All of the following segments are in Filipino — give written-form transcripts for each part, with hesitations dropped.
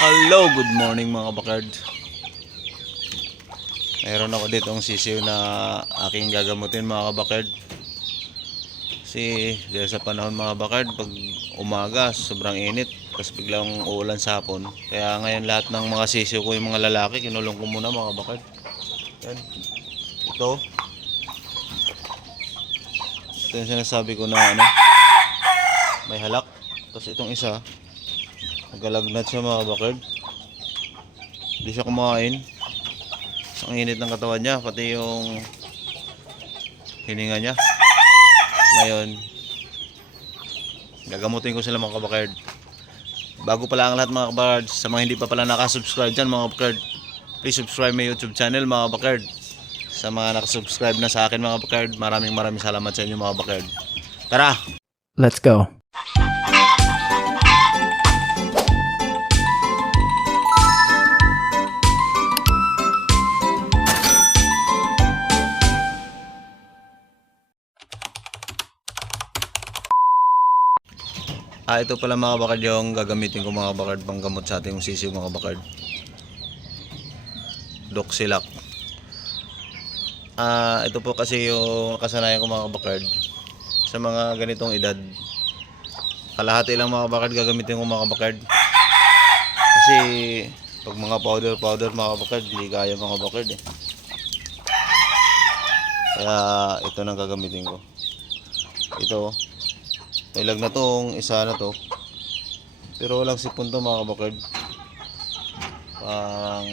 Hello, good morning mga bakard. Mayroon ako dito ang sisiw na aking gagamutin mga bakard. Kasi dahil sa panahon mga bakard, pag umaga sobrang init, tapos biglang uulan sa hapon. Kaya ngayon lahat ng mga sisiw ko, yung mga lalaki, kinulong ko muna mga bakard. Yan. Ito yung sinasabi ko na may halak. Tapos itong isa, nagalagnat siya mga bakard. Hindi siya kumain. Ang init ng katawan niya, pati yung hininga niya. Ngayon, gagamutin ko sila mga kabakard. Bago pala ang lahat mga kabakard, sa mga hindi pa pala nakasubscribe dyan mga kabakard, please subscribe my YouTube channel mga kabakard. Sa mga nakasubscribe na sa akin mga kabakard, maraming salamat sa inyo mga kabakard. Tara! Let's go. Ito pala mga kabakard yung gagamitin ko mga kabakard pang gamot sa ating sisiw mga kabakard. Doxylac. Ito po kasi yung kasanayan ko mga kabakard. Sa mga ganitong edad, kalahati lang mga kabakard gagamitin ko mga kabakard. Kasi pag mga powder mga kabakard, hindi kaya mga kabakard eh. Kaya ito nang gagamitin ko. Ito ilag na tong isa na to, pero walang sipon to mga kabakard. Pang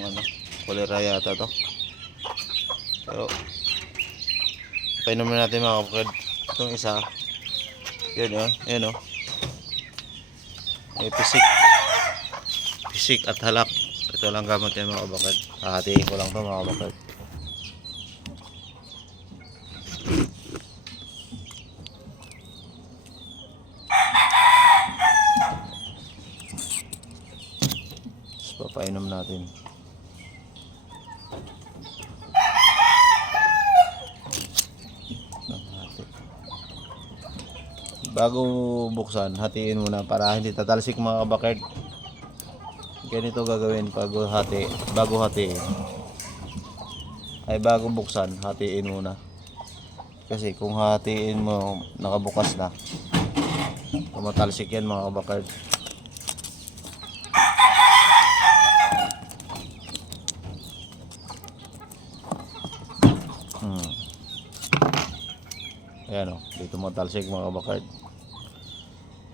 kolera yata to, pero painumin natin mga kabakard. Itong isa, yan may pisik at halak. Ito lang gamit yan mga kabakard. Hahatiin ko lang to mga kabakard. Papainom natin. Bago buksan, hatiin muna para hindi tatalsik mga kabakard. Ganito gagawin bago hatiin. Ay bago buksan, hatiin muna. Kasi kung hatiin mo, nakabukas na, tumatalsik yan mga kabakard. Ayan o, dito mo talsik mga kabakard.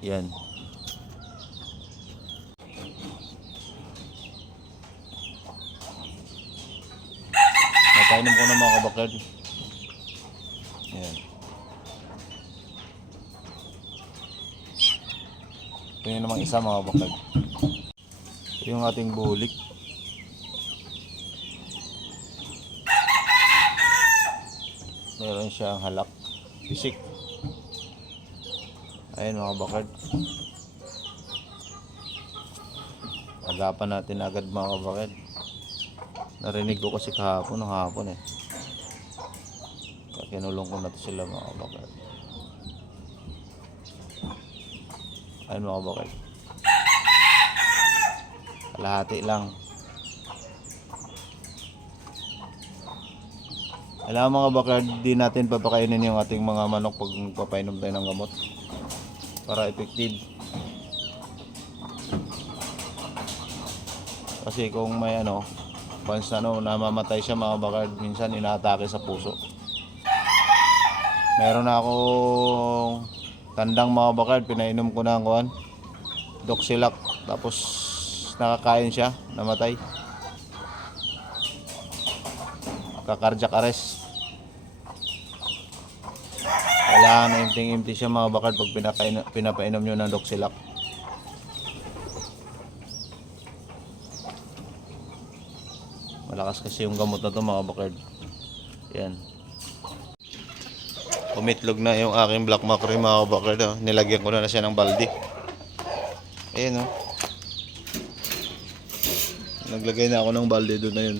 Yan. Napainom ko na mga kabakard. Yan. Ito yung namang isa mga kabakard. Ito yung ating bulik. Meron siyang halak. Pisik. Ayun mga kabakard. Agapan natin agad mga kabakard. Narinig ko kasi hapon eh. Kaya kinulong ko na to sila mga kabakard. Ayun mga kabakard. Kalahati lang. Alam mga bakard, di natin papakainin yung ating mga manok pag papainom tayo ng gamot para effective. Kasi kung may once namamatay siya mga bakard, minsan inaatake sa puso. Meron na akong tandang mga bakard, pinainom ko na ang Doxylac, tapos nakakain siya, namatay. Cardiac arrest. Kailangan na empty siya mga bakard pag pinapainom nyo ng Doxylac. Malakas kasi yung gamot na to mga bakard. Yan. Umitlog na yung aking black mackerel mga bakard. Nilagyan ko na siya ng balde. Ayan naglagay na ako ng balde doon na yun.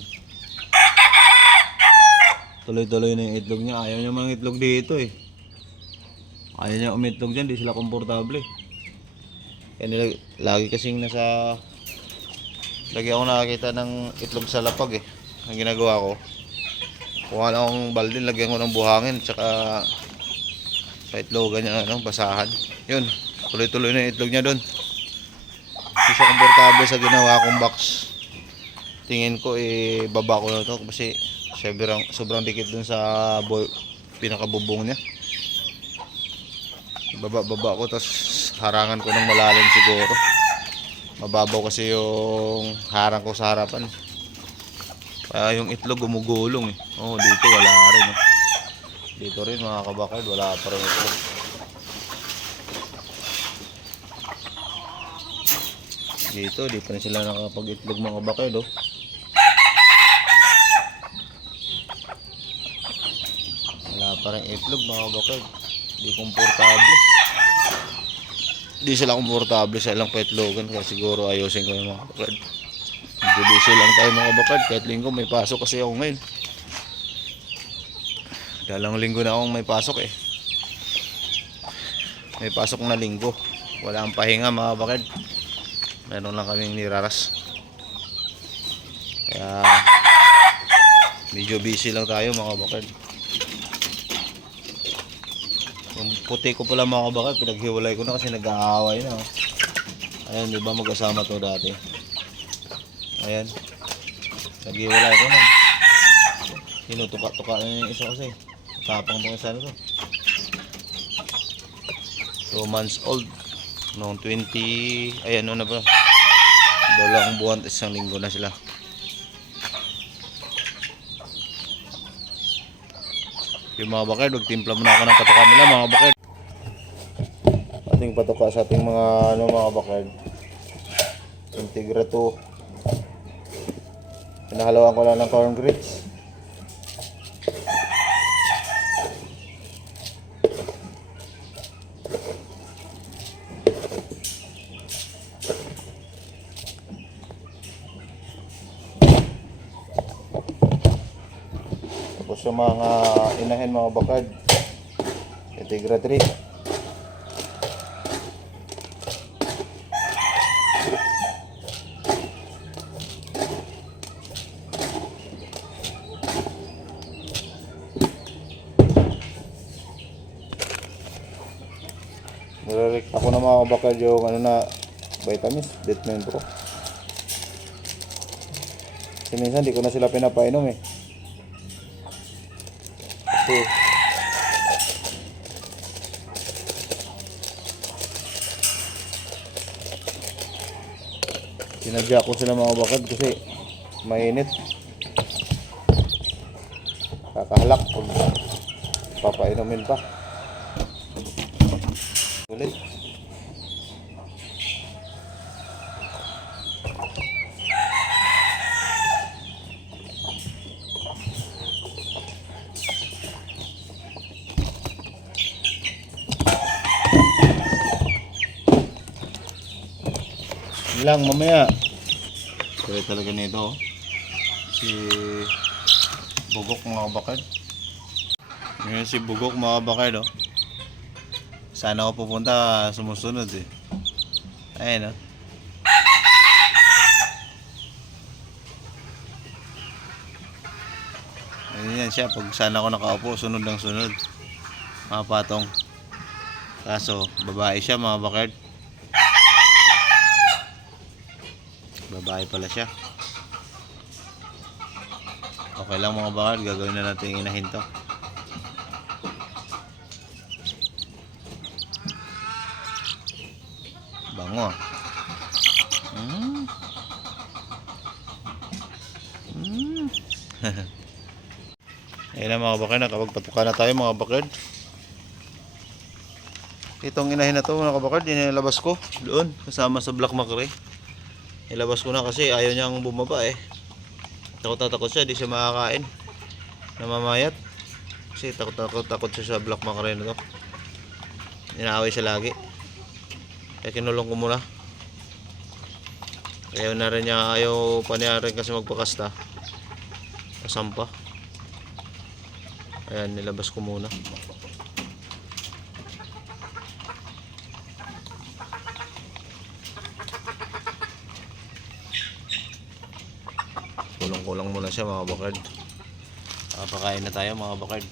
Tuloy-tuloy na yung itlog niya. Ayaw niya mga itlog dito eh. Ayaw niya umitlog dyan. Di sila komportable eh. Kaya lagi kasing nasa Lagi ako nakakita ng itlog sa lapag eh. Ang ginagawa ko, kuha lang akong balde, lagyan ko ng buhangin, tsaka sa itlogan niya, ano, basahan. Yun, tuloy-tuloy na yung itlog niya doon. Hindi siya komportable sa ginawa kong box. Tingin ko baba ko na to kasi sobrang dikit dun sa pinakabubong niya. Baba ko, tapos harangan ko ng malalim siguro. Mababaw kasi yung harang ko sa harapan. Kaya yung itlog gumugulong eh. Oh, dito wala rin eh. Dito rin mga kabakard, wala pa rin itlog. Dito, di pa rin sila nakapag-itlog mga kabakard oh. Wala pa rin itlog mga kabakard. Di komportable. Di sila komportable sa ilang paitlogan, kaya siguro ayusin ko yung mga kabakard. Busy lang tayo mga kabakard, kahit linggo may pasok kasi ako ngayon. Dalang linggo na akong may pasok eh. May pasok na linggo. Wala ang pahinga mga kabakard. Meron lang kaming niraras. Kaya medyo busy lang tayo mga kabakard. Yung puti ko pala mga kabakard, pinaghiwalay ko na kasi nag-aaway na oh. Ayan, di ba magkasama to dati? Ayan, naghiwalay ko na. Tinutuka-tuka na yung isa kasi. Tapang tong isa na to. 2 months old. Noong 20, ayan ano na ba? 2 buwan, 1 linggo na sila. Yung mga bakard, magtimpla muna ako ng patuka nila mga bakard. Ating patuka sa ating mga mga bakard. Integra 2. Pinahalawan ko lang ng corn grits. Tapos yung mga inahin mga bakard, Integra 3. Nire-rect ako na mga kabakard yung ano na vitamins, Vitamin Pro. Kasi minsan di ko na sila pinapainom eh. Kasi sinadya ko sila mga kabakard kasi mainit. Kakahalak pag papainumin pa. Ulit. Lang mamaya. Kaya talaga nito oh. Si Bugok mga kabakard. Ngayon si Bugok mga kabakard oh. Sana ako pupunta, sumusunod eh. Ayun oh. Ayun yan siya, pag sana ako nakaupo, sunod lang sunod. Mga patong. Kaso, babae siya mga bakard. Babae pala siya. Okay lang mga bakard, gagawin na natin yung inahin to. Bango ah. Ayun na mga bakard, nakapagpatuka na tayo mga bakard. Itong inahin na to mga bakard, inilabas ko doon kasama sa black mackerel. Ilabas ko na kasi ayaw niyang bumaba eh. Takot siya, di siya makakain. Namamayat. Kasi takot siya sa black mackerel na to. Inaaway siya lagi. Kaya kinulong ko muna. Ayaw na rin niya, ayaw pa niya rin kasi magpakasta. Kasampa. Ayan, nilabas ko muna. kulang-kulang muna siya mga kabakard. Pakain na tayo mga kabakard.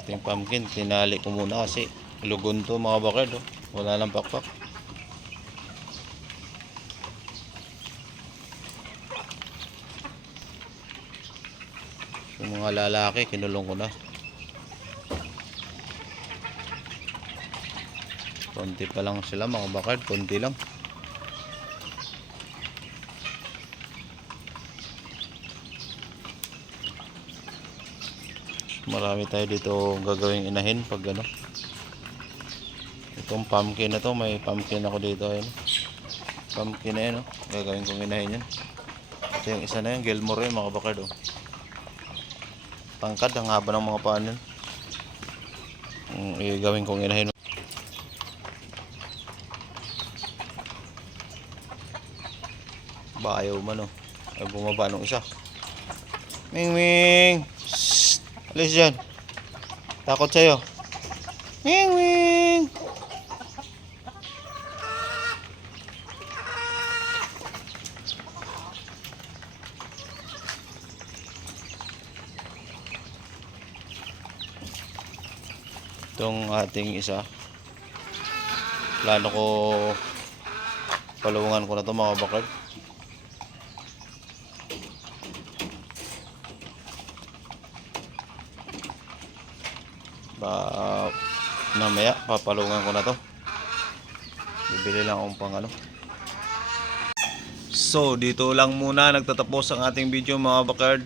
Ito yung pumpkin, tinali ko muna kasi lugon to mga kabakard. Oh. Wala lang pakpak. Yung mga lalaki, kinulong ko na. Konti pa lang sila mga bakard, konti lang. Marami tayo dito gagawing inahin pag ano. Itong pumpkin na to, may pumpkin ako dito. Ayun. Pumpkin na yun, oh. Gagawin kong inahin yan. Ito yung isa na yun, Gilmore yun mga bakard. Oh. Tangkad, ang haba ng mga paan yun. Gagawin kong inahin. Ba, ayaw man, oh. Ay bumaba nung isa. Ming Ming! Shhh! Alis dyan. Takot sa'yo. Ming Ming! Itong ating isa, plano ko palungan ko na ito mga bakard. Namaya papalungan ko na to. Bibili lang akong pang ano. So dito lang muna nagtatapos ang ating video mga bakard.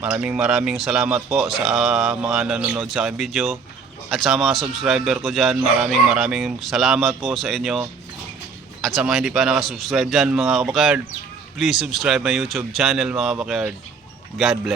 Maraming salamat po sa mga nanonood sa aking video. At sa mga subscriber ko dyan, maraming salamat po sa inyo. At sa mga hindi pa nakasubscribe dyan mga kabakard, please subscribe my YouTube channel mga kabakard. God bless.